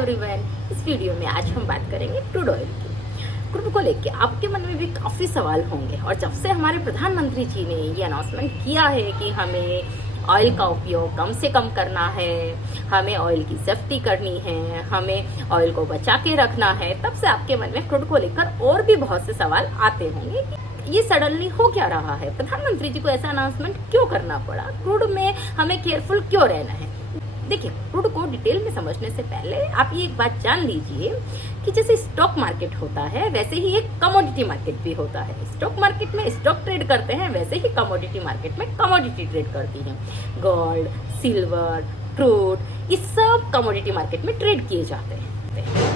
Everyone, इस video में आज हम बात करेंगे क्रूड ऑयल की। क्रूड को लेके आपके मन में भी काफ़ी सवाल होंगे और जब से हमारे प्रधानमंत्री जी ने ये अनाउंसमेंट किया है कि हमें ऑयल का उपयोग कम से कम करना है, हमें ऑयल की सेफ्टी करनी है, हमें ऑयल को बचा के रखना है, तब से आपके मन में क्रूड को लेकर और भी बहुत से सवाल आते होंगे। ये सडनली हो क्या रहा है, प्रधानमंत्री जी को ऐसा अनाउंसमेंट क्यों करना पड़ा, क्रूड में हमें केयरफुल क्यों रहना है। देखिए, क्रूड को डिटेल में समझने से पहले आप ये एक बात जान लीजिए कि जैसे स्टॉक मार्केट होता है वैसे ही एक कमोडिटी मार्केट भी होता है। स्टॉक मार्केट में स्टॉक ट्रेड करते हैं, वैसे ही कमोडिटी मार्केट में कमोडिटी ट्रेड करती हैं। गोल्ड, सिल्वर, क्रूड, ये सब कमोडिटी मार्केट में ट्रेड किए जाते हैं।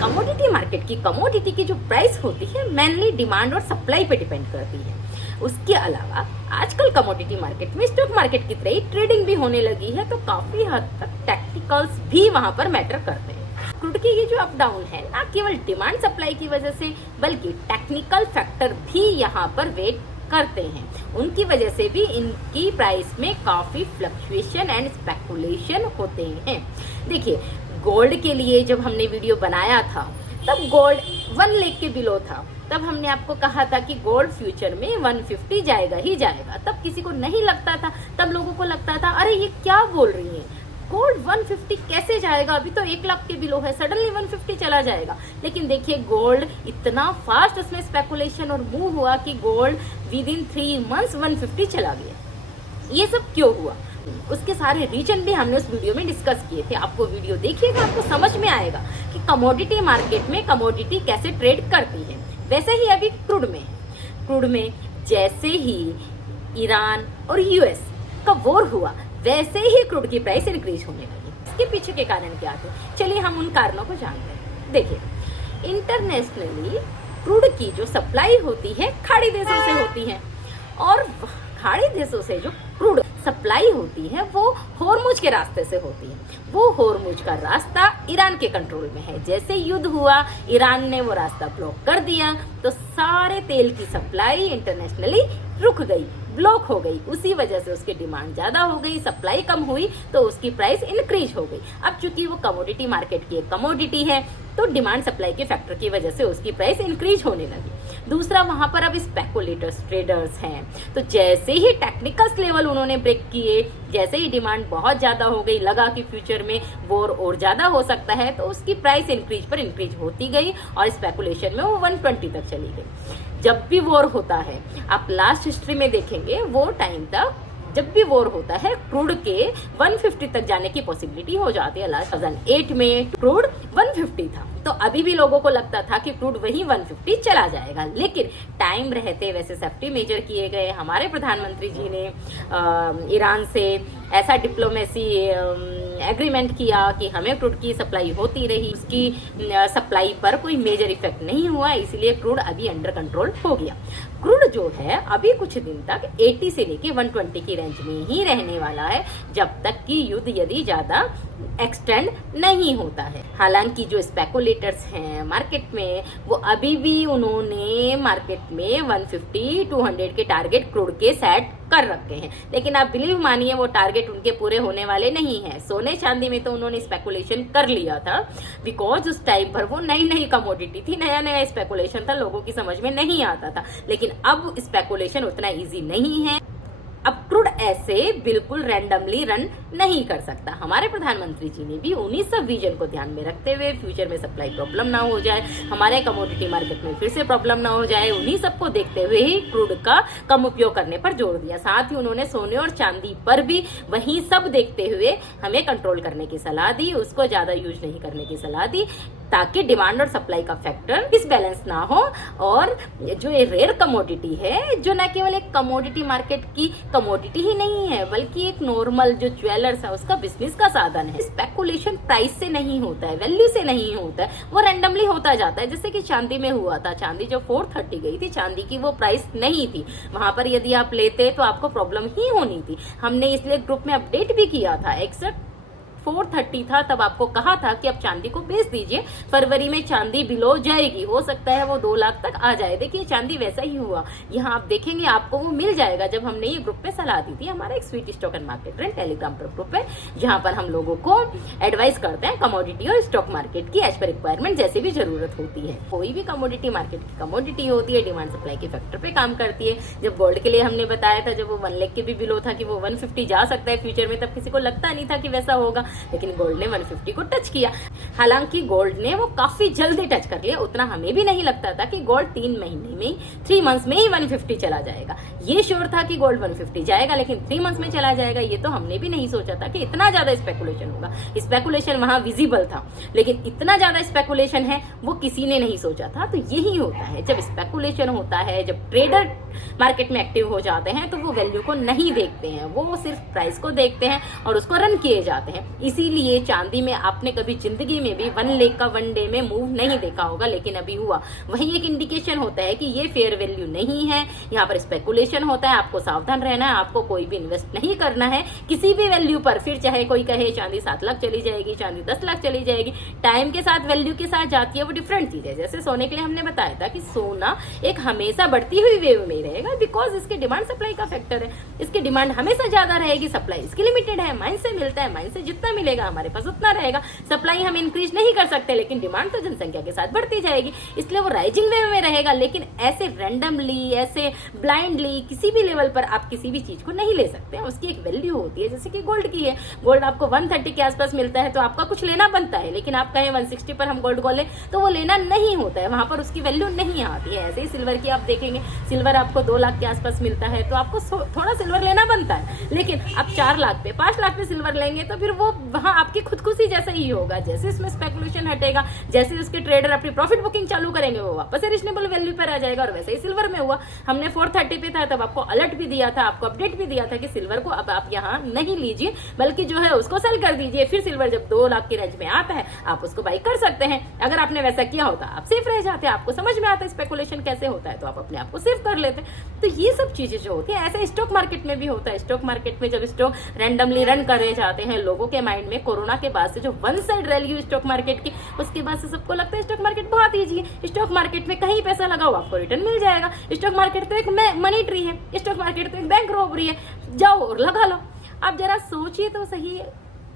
कमोडिटी मार्केट की कमोडिटी की जो प्राइस होती है मेनली डिमांड और सप्लाई पे डिपेंड करती है। उसके अलावा आजकल कमोडिटी मार्केट में स्टॉक मार्केट की तरह ट्रेडिंग भी होने लगी है, तो काफी हद तक टेक्निकल्स भी वहां पर मैटर करते हैं। क्रूड की ये जो अप डाउन है ना केवल डिमांड सप्लाई की वजह से, बल्कि टेक्निकल फैक्टर भी यहाँ पर वेट करते हैं। उनकी वजह से भी इनकी प्राइस में काफी फ्लक्चुएशन एंड स्पेकुलेशन होते हैं। देखिए, गोल्ड के लिए जब हमने वीडियो बनाया था तब गोल्ड 1 लाख के बिलो था। तब हमने आपको कहा था कि गोल्ड फ्यूचर में 150 जाएगा ही जाएगा। तब किसी को नहीं लगता था, तब लोगों को लगता था अरे ये क्या बोल रही है, गोल्ड 150 कैसे जाएगा, अभी तो 1 लाख के बिलो है, सडनली 150 चला जाएगा। लेकिन देखिए, गोल्ड इतना फास्ट उसमें स्पेकुलेशन और मूव हुआ कि गोल्ड विद इन 3 मंथ्स 150 चला गया। ये सब क्यों हुआ, उसके सारे रीजन भी हमने उस वीडियो में डिस्कस किए थे। आपको वीडियो देखिएगा, आपको समझ में आएगा कि कमोडिटी मार्केट में कमोडिटी कैसे ट्रेड करती है। वैसे ही अभी क्रूड में जैसे ही ईरान और यूएस का वॉर हुआ वैसे ही क्रूड की प्राइस इंक्रीज होने लगी। इसके पीछे के कारण क्या थे, चलिए हम उन कारणों को जानते हैं। देखिए, इंटरनेशनली क्रूड की जो सप्लाई होती है खाड़ी देशों से होती है, और खाड़ी देशों से जो क्रूड सप्लाई होती है वो होर्मुज के रास्ते से होती है। वो होर्मुज का रास्ता ईरान के कंट्रोल में है। जैसे युद्ध हुआ, ईरान ने वो रास्ता ब्लॉक कर दिया, तो सारे तेल की सप्लाई इंटरनेशनली रुक गई, ब्लॉक हो गई। उसी वजह से उसकी डिमांड ज्यादा हो गई, सप्लाई कम हुई, तो उसकी प्राइस इंक्रीज हो गई। अब चूंकि वो कमोडिटी मार्केट की एक कमोडिटी है, तो डिमांड सप्लाई के फैक्टर की वजह से उसकी प्राइस इंक्रीज होने लगी। दूसरा, वहां पर अब स्पेकुलेटर्स, ट्रेडर्स हैं, तो जैसे ही टेक्निकल्स लेवल उन्होंने ब्रेक किए, जैसे ही डिमांड बहुत ज्यादा हो गई, लगा कि फ्यूचर में वॉर और ज्यादा हो सकता है, तो उसकी प्राइस इंक्रीज पर इंक्रीज होती गई और स्पेकुलेशन में वो 120 तक चली गई। जब भी वॉर होता है, आप लास्ट हिस्ट्री में देखेंगे, वो टाइम तक जब भी वॉर होता है क्रूड के 150 तक जाने की पॉसिबिलिटी हो जाती है। लास्ट 2008 में क्रूड 150 था, तो अभी भी लोगों को लगता था कि क्रूड वही 150 चला जाएगा। लेकिन टाइम रहते वैसे सेफ्टी मेजर किए गए। हमारे प्रधानमंत्री जी ने ईरान से ऐसा डिप्लोमेसी एग्रीमेंट किया कि हमें क्रूड की सप्लाई होती रही, उसकी सप्लाई पर कोई मेजर इफेक्ट नहीं हुआ, इसलिए क्रूड अभी अंडर कंट्रोल हो गया। क्रूड जो है अभी कुछ दिन तक 80 से लेके 120 की रेंज में ही रहने वाला है, जब तक कि युद्ध यदि ज्यादा एक्सटेंड नहीं होता है। हालांकि जो स्पेकुलेटर्स हैं मार्केट में, वो अभी भी उन्होंने मार्केट में 150-200 के टारगेट क्रूड के सेट कर रखे हैं। लेकिन आप बिलीव मानिए, वो टारगेट उनके पूरे होने वाले नहीं है। सोने चांदी में तो उन्होंने स्पेकुलेशन कर लिया था, बिकॉज उस टाइम पर वो नई नई कमोडिटी थी, नया नया स्पेकुलेशन था, लोगों की समझ में नहीं आता था। लेकिन अब स्पेकुलेशन उतना ईजी नहीं है। अब क्रूड ऐसे बिल्कुल रैंडमली रन नहीं कर सकता। हमारे प्रधानमंत्री जी ने भी उन्हीं सब विजन को ध्यान में रखते हुए, फ्यूचर में सप्लाई प्रॉब्लम ना हो जाए, हमारे कमोडिटी मार्केट में फिर से प्रॉब्लम ना हो जाए, उन्हीं सबको देखते हुए ही क्रूड का कम उपयोग करने पर जोर दिया। साथ ही उन्होंने सोने और चांदी पर भी वही सब देखते हुए हमें कंट्रोल करने की सलाह दी, उसको ज्यादा यूज नहीं करने की सलाह दी, ताकि डिमांड और सप्लाई का फैक्टर डिसबैलेंस ना हो। और जो ये रेयर कमोडिटी है, जो न केवल एक कमोडिटी मार्केट की कमोडिटी ही नहीं है, बल्कि एक नॉर्मल जो ज्वेलर्स है उसका बिजनेस का साधन है। स्पेकुलेशन प्राइस से नहीं होता है, वैल्यू से नहीं होता है, वो रैंडमली होता जाता है। जैसे कि चांदी में हुआ था, चांदी जो 430 गई थी, चांदी की वो प्राइस नहीं थी, वहां पर यदि आप लेते तो आपको प्रॉब्लम ही होनी थी। हमने इसलिए ग्रुप में अपडेट भी किया था, एक्सेप्ट 430 था तब आपको कहा था कि आप चांदी को बेच दीजिए, फरवरी में चांदी बिलो जाएगी, हो सकता है वो 2 लाख तक आ जाए। देखिए चांदी वैसा ही हुआ। यहाँ आप देखेंगे आपको वो मिल जाएगा। जब हमने ये ग्रुप पे सलाह दी थी, हमारा एक sweet stock and market trend Telegram पर ग्रुप है, जहां पर हम लोगों को एडवाइस करते हैं कमोडिटी और स्टॉक मार्केट की एज पर रिक्वायरमेंट जैसे भी जरूरत होती है। कोई भी कमोडिटी मार्केट की कमोडिटी होती है, डिमांड सप्लाई के फैक्टर पे काम करती है। जब गोल्ड के लिए हमने बताया था, जब वो 1 लाख के भी बिलो था कि वो 150 जा सकता है फ्यूचर में, तब किसी को लगता नहीं था कि वैसा होगा, लेकिन गोल्ड ने 150 को टच किया। हालांकि गोल्ड ने वो काफी जल्दी टच कर लिया। उतना हमें भी नहीं लगता था कि गोल्ड 3 महीने में 3 मंथ्स में ही 150 चला जाएगा। ये श्योर था कि गोल्ड 150 जाएगा, लेकिन 3 मंथ्स में चला जाएगा ये तो हमने भी नहीं सोचा था कि इतना ज्यादा स्पेकुलेशन होगा। स्पेकुलेशन वहां विजिबल था, लेकिन इतना ज्यादा स्पेकुलेशन है वो किसी ने नहीं सोचा था। तो यही होता है, जब स्पेकुलेशन होता है, जब ट्रेडर मार्केट में एक्टिव हो जाते हैं तो वो वैल्यू को नहीं देखते हैं, वो सिर्फ प्राइस को देखते हैं और उसको रन किए जाते हैं। इसीलिए चांदी में आपने कभी जिंदगी में भी 1 लाख का 1 डे में मूव नहीं देखा होगा, लेकिन अभी हुआ। वही एक इंडिकेशन होता है कि ये फेयर वैल्यू नहीं है, यहाँ पर स्पेकुलेशन होता है। आपको सावधान रहना है, आपको कोई भी इन्वेस्ट नहीं करना है किसी भी वैल्यू पर। फिर चाहे कोई कहे चांदी 7 लाख चली जाएगी, चांदी 10 लाख चली जाएगी, टाइम के साथ वैल्यू के साथ जाती है, वो डिफरेंट चीज है। जैसे सोने के लिए हमने बताया था कि सोना एक हमेशा बढ़ती हुई वेव में रहेगा, बिकॉज इसके डिमांड सप्लाई का फैक्टर है। इसकी डिमांड हमेशा ज्यादा रहेगी, सप्लाई इसकी लिमिटेड है। माइन से मिलता है, माइन से जितना मिलेगा हमारे पास उतना रहेगा। सप्लाई हम इंक्रीज नहीं कर सकते, लेकिन डिमांड तो जनसंख्या के साथ बढ़ती जाएगी, इसलिए वो राइजिंग वेव में रहेगा। लेकिन ऐसे रैंडमली, ऐसे ब्लाइंडली किसी भी लेवल पर आप किसी भी चीज को नहीं ले सकते हैं। उसकी एक वैल्यू होती है, जैसे कि गोल्ड की है। गोल्ड आपको 130 के आसपास मिलता है तो आपका कुछ लेना बनता है, लेकिन आप कहें 160 पर हम गोल्ड को लें तो वो लेना नहीं होता है, वहां पर उसकी वैल्यू नहीं आती है। ऐसे ही सिल्वर की आप देखेंगे, सिल्वर आपको 2 लाख के आसपास मिलता है तो आपको थोड़ा सिल्वर लेना बनता है, लेकिन आप 4 लाख पे 5 लाख पे सिल्वर लेंगे तो फिर वो वहां आपकी खुदकुशी जैसा ही होगा। जैसे इसमें स्पेकुलेशन हटेगा, जैसे उसके ट्रेडर अपनी प्रॉफिट बुकिंग चालू करेंगे, वो वापस से रिजनेबल वैल्यू पर आ जाएगा। और वैसे ही सिल्वर में हुआ, हमने 430 पे था तब आपको अलर्ट भी दिया था, आपको अपडेट भी दिया था कि सिल्वर को अब आप यहाँ नहीं लीजिए, बल्कि जो है उसको सेल कर दीजिए। फिर सिल्वर जब 2 लाख की रेंज में आता है आप उसको बाई कर सकते हैं। अगर आपने वैसा किया होता आप सेफ रह जाते, आपको समझ में आता स्पेकुलेशन कैसे होता है, तो आप अपने आप को सेव कर लेते। तो ये सब चीजें जो होती है, ऐसे स्टॉक मार्केट में भी होता है। स्टॉक मार्केट में जब स्टॉक रैंडमली रन करे जाते हैं, लोगों के माइंड में कोरोना के बाद से जो वन साइड रैली हुई स्टॉक मार्केट की, उसके बाद से सबको लगता है स्टॉक मार्केट बहुत ईजी है, स्टॉक मार्केट में कहीं पैसा लगाओ आपको रिटर्न मिल जाएगा, स्टॉक मार्केट तो एक मनी ट्री है, स्टॉक मार्केट तो एक बैंक रॉबरी है, जाओ और लगा लो। आप जरा सोचिए तो सही,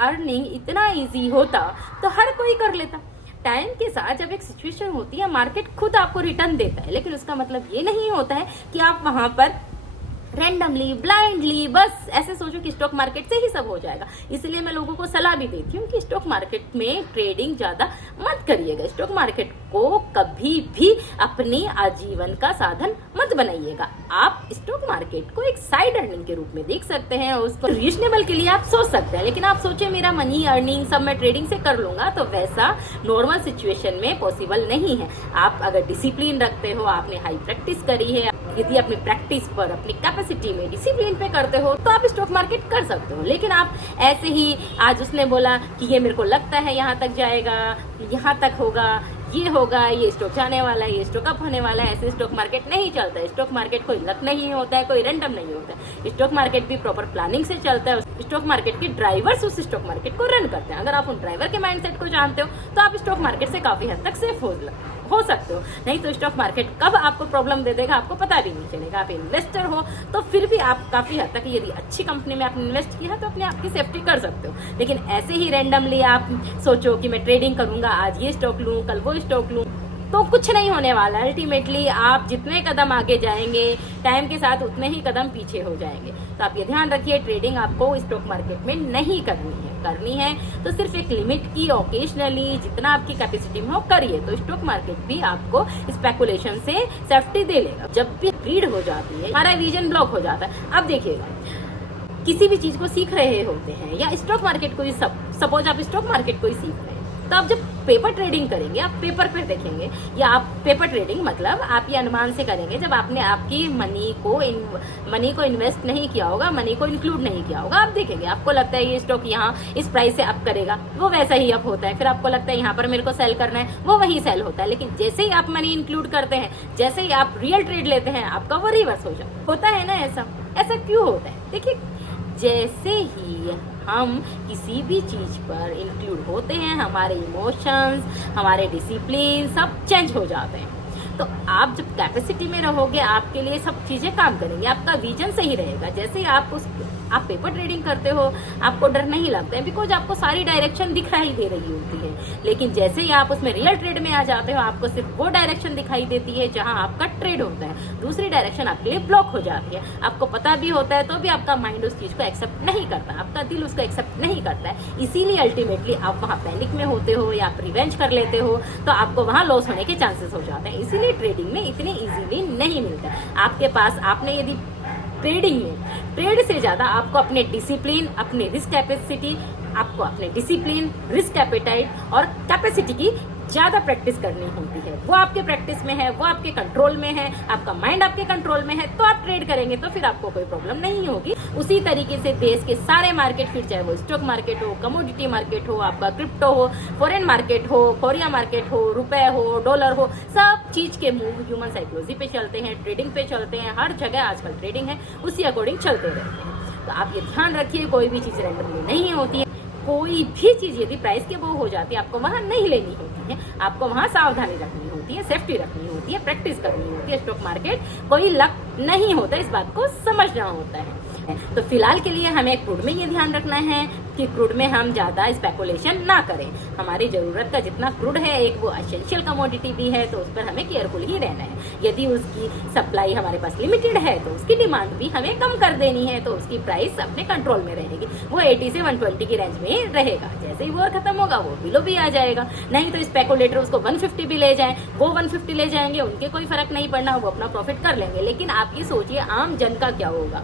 अर्निंग इतना इजी होता तो हर कोई कर लेता। टाइम के साथ जब एक सिचुएशन होती है, मार्केट खुद आपको रिटर्न देता है, लेकिन उसका मतलब ये नहीं होता है कि आप वहां पर रैंडमली ब्लाइंडली बस ऐसे सोचो कि स्टॉक मार्केट से ही सब हो जाएगा। इसलिए मैं लोगों को सलाह भी देती हूँ कि स्टॉक मार्केट में ट्रेडिंग ज्यादा मत करिएगा। स्टॉक मार्केट को कभी भी अपनी आजीवन का साधन मत बनाइएगा। आप स्टॉक मार्केट को एक साइड अर्निंग के रूप में देख सकते हैं, उसको रीजनेबल के लिए आप सोच सकते हैं। लेकिन आप सोचे मेरा मनी अर्निंग सब मैं ट्रेडिंग से कर लूंगा, तो वैसा नॉर्मल सिचुएशन में पॉसिबल नहीं है। आप अगर डिसिप्लिन रखते हो, आपने हाई प्रैक्टिस करी है, यदि अपनी प्रैक्टिस पर, अपनी कैपेसिटी में, डिसिप्लिन पे करते हो, तो आप स्टॉक मार्केट कर सकते हो। लेकिन आप ऐसे ही, आज उसने बोला कि ये मेरे को लगता है यहाँ तक जाएगा, यहाँ तक होगा, ये होगा, ये स्टॉक जाने वाला है, ये स्टॉक अप होने वाला है, ऐसे स्टॉक मार्केट नहीं चलता है। स्टॉक मार्केट कोई लक नहीं होता है, कोई रैंडम नहीं होता है। स्टॉक मार्केट भी प्रॉपर प्लानिंग से चलता है। स्टॉक मार्केट के ड्राइवर्स उस स्टॉक मार्केट को रन करते हैं। अगर आप उन ड्राइवर के माइंडसेट को जानते हो तो आप स्टॉक मार्केट से काफी हद तक सेफ हो सकते हो। नहीं तो स्टॉक मार्केट कब आपको प्रॉब्लम दे देगा आपको पता भी नहीं चलेगा। आप इन्वेस्टर हो तो फिर भी आप काफी हद तक, यदि अच्छी कंपनी में आपने इन्वेस्ट किया तो अपने आप की सेफ्टी कर सकते हो। लेकिन ऐसे ही रैंडमली आप सोचो कि मैं ट्रेडिंग करूंगा, आज ये स्टॉक लूं, कल वो स्टॉक लूं, तो कुछ नहीं होने वाला। अल्टीमेटली आप जितने कदम आगे जाएंगे, टाइम के साथ उतने ही कदम पीछे हो जाएंगे। तो आप ये ध्यान रखिए, ट्रेडिंग आपको स्टॉक मार्केट में नहीं करनी है तो सिर्फ एक लिमिट की, ओकेजनली जितना आपकी कैपेसिटी में हो करिए। तो स्टॉक मार्केट भी आपको स्पेकुलेशन से सेफ्टी दे लेगा। जब भी भीड़ हो जाती है, हमारा विजन ब्लॉक हो जाता है। अब देखिएगा, किसी भी चीज को सीख रहे होते हैं, या स्टॉक मार्केट को ही, सपोज आप स्टॉक मार्केट को ही सीख रहे हैं, तो आप जब पेपर ट्रेडिंग करेंगे, आप पेपर पे देखेंगे, या आप पेपर ट्रेडिंग मतलब आप ये अनुमान से करेंगे जब आपने आपकी मनी को इन्वेस्ट नहीं किया होगा, मनी को इंक्लूड नहीं किया होगा। आप देखेंगे, आपको लगता है ये स्टॉक यहाँ इस प्राइस से अप करेगा, वो वैसा ही अप होता है। फिर आपको लगता है यहाँ पर मेरे को सेल करना है, वो वही सेल होता है। लेकिन जैसे ही आप मनी इंक्लूड करते हैं, जैसे ही आप रियल ट्रेड लेते हैं, आपका वो रिवर्स होता है ना। ऐसा क्यों होता है? देखिए, जैसे ही हम किसी भी चीज़ पर इंक्लूड होते हैं, हमारे इमोशंस, हमारे डिसिप्लिन सब चेंज हो जाते हैं। तो आप जब कैपेसिटी में रहोगे, आपके लिए सब चीज़ें काम करेंगी, आपका विजन सही रहेगा। जैसे आप पेपर ट्रेडिंग करते हो, आपको डर नहीं लगता है, बिकॉज आपको सारी डायरेक्शन दिखाई दे रही होती है। लेकिन जैसे ही आप उसमें रियल ट्रेड में आ जाते हो, आपको सिर्फ वो डायरेक्शन दिखाई देती है जहां आपका ट्रेड होता है, दूसरी डायरेक्शन आपके लिए ब्लॉक हो जाती है। आपको पता भी होता है तो भी आपका माइंड उस चीज़ को एक्सेप्ट नहीं करता, आपका दिल उसको एक्सेप्ट नहीं करता है। इसीलिए अल्टीमेटली आप वहाँ पैनिक में होते हो या आप रिवेंज कर लेते हो, तो आपको वहाँ लॉस होने के चांसेस हो जाते हैं। इसीलिए ट्रेडिंग में इतनी इजीली नहीं मिलता। आपके पास, आपने यदि ट्रेडिंग में ट्रेड से ज़्यादा आपको अपने डिसिप्लिन, अपने रिस्क कैपेसिटी, आपको अपने डिसिप्लिन, रिस्क एपेटाइट और कैपेसिटी की ज़्यादा प्रैक्टिस करनी होती है। वो आपके प्रैक्टिस में है, वो आपके कंट्रोल में है, आपका माइंड आपके कंट्रोल में है, तो आप ट्रेड करेंगे तो फिर आपको कोई प्रॉब्लम नहीं होगी। उसी तरीके से देश के सारे मार्केट, फिर चाहे वो स्टॉक मार्केट हो, कमोडिटी मार्केट हो, आपका क्रिप्टो हो, फॉरेन मार्केट हो, कोरिया मार्केट हो, रुपए हो, डॉलर हो, सब चीज़ के मूव ह्यूमन साइकोलॉजी पे चलते हैं, ट्रेडिंग पे चलते हैं। हर जगह आजकल ट्रेडिंग है, उसी अकॉर्डिंग चलते रहते हैं। तो आप ये ध्यान रखिए, कोई भी चीज़ रैंडमली नहीं होती है। कोई भी चीज़ यदि प्राइस के वो हो जाती है, आपको वहाँ नहीं लेनी होती है, आपको वहाँ सावधानी रखनी होती है, सेफ्टी रखनी होती है, प्रैक्टिस करनी होती है। स्टॉक मार्केट कोई लक नहीं होता, इस बात को समझना होता है। तो फिलहाल के लिए हमें क्रूड में ये ध्यान रखना है कि क्रूड में हम ज़्यादा स्पेकुलेशन ना करें। हमारी ज़रूरत का जितना क्रूड है, एक वो एसेंशियल कमोडिटी भी है, तो उस पर हमें केयरफुल ही रहना है। यदि उसकी सप्लाई हमारे पास लिमिटेड है तो उसकी डिमांड भी हमें कम कर देनी है, तो उसकी प्राइस अपने कंट्रोल में रहेगी। वो 80 से 120 की रेंज में रहेगा। जैसे ही वॉर खत्म होगा वो बिलो भी आ जाएगा। नहीं तो स्पेकुलेटर उसको 150 भी ले जाएं, वो 150 ले जाएंगे, उनके कोई फर्क नहीं पड़ना, वो अपना प्रॉफिट कर लेंगे। लेकिन आप ये सोचिए आम जन का क्या होगा,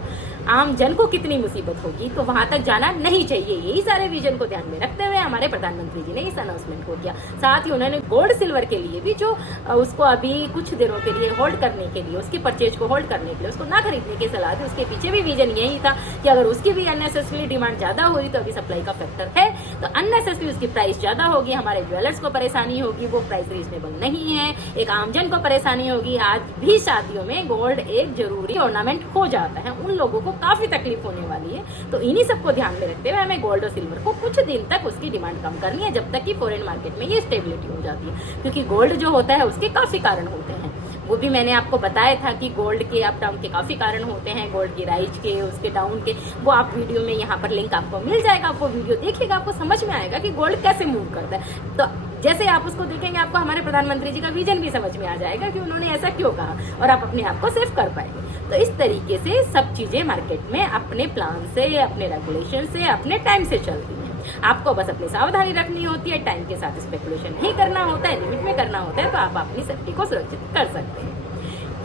आम जन को कितनी मुसीबत होगी। तो वहां तक जाना नहीं चाहिए। यही सारे विजन को ध्यान में रखते हुए हमारे प्रधानमंत्री जी ने इस अनाउंसमेंट को किया। साथ ही उन्होंने गोल्ड सिल्वर के लिए भी, जो उसको अभी कुछ दिनों के लिए होल्ड करने के लिए, उसकी परचेज को होल्ड करने के लिए, उसको ना खरीदने की सलाह दी। उसके पीछे भी विजन यही था कि अगर उसकी भी अननेसेसरी डिमांड ज्यादा हुई तो अभी सप्लाई का फैक्टर है, तो अननेसेसरी उसकी प्राइस ज्यादा होगी, हमारे ज्वेलर्स को परेशानी होगी, वो प्राइस रीजनेबल नहीं है, एक आमजन को परेशानी होगी। आज भी शादियों में गोल्ड एक जरूरी ऑर्नामेंट हो जाता है, उन लोगों को काफी तकलीफ होने वाली है। तो इन्हीं सबको ध्यान में रखते हुए हमें गोल्ड और सिल्वर को कुछ दिन तक उसकी डिमांड कम करनी है, जब तक कि फॉरेन मार्केट में ये स्टेबिलिटी हो जाती है। क्योंकि गोल्ड जो होता है उसके काफी कारण होते हैं, वो भी मैंने आपको बताया था कि गोल्ड के अप डाउन के काफी कारण होते हैं, गोल्ड की राइज के, उसके डाउन के। वो आप वीडियो में यहाँ पर लिंक आपको मिल जाएगा, आप वो वीडियो देखिएगा, आपको समझ में आएगा कि गोल्ड कैसे मूव करता है। तो जैसे आप उसको देखेंगे, आपको हमारे प्रधानमंत्री जी का विजन भी समझ में आ जाएगा कि उन्होंने ऐसा क्यों कहा, और आप अपने आप को सेव कर पाएंगे। तो इस तरीके से सब चीजें मार्केट में अपने प्लान से, अपने रेगुलेशन से, अपने टाइम से चलती हैं। आपको बस अपनी सावधानी रखनी होती है, टाइम के साथ स्पेकुलेशन नहीं करना होता है, लिमिट में करना होता है, तो आप अपनी सेफ्टी को सुरक्षित कर सकते हैं।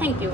Thank you.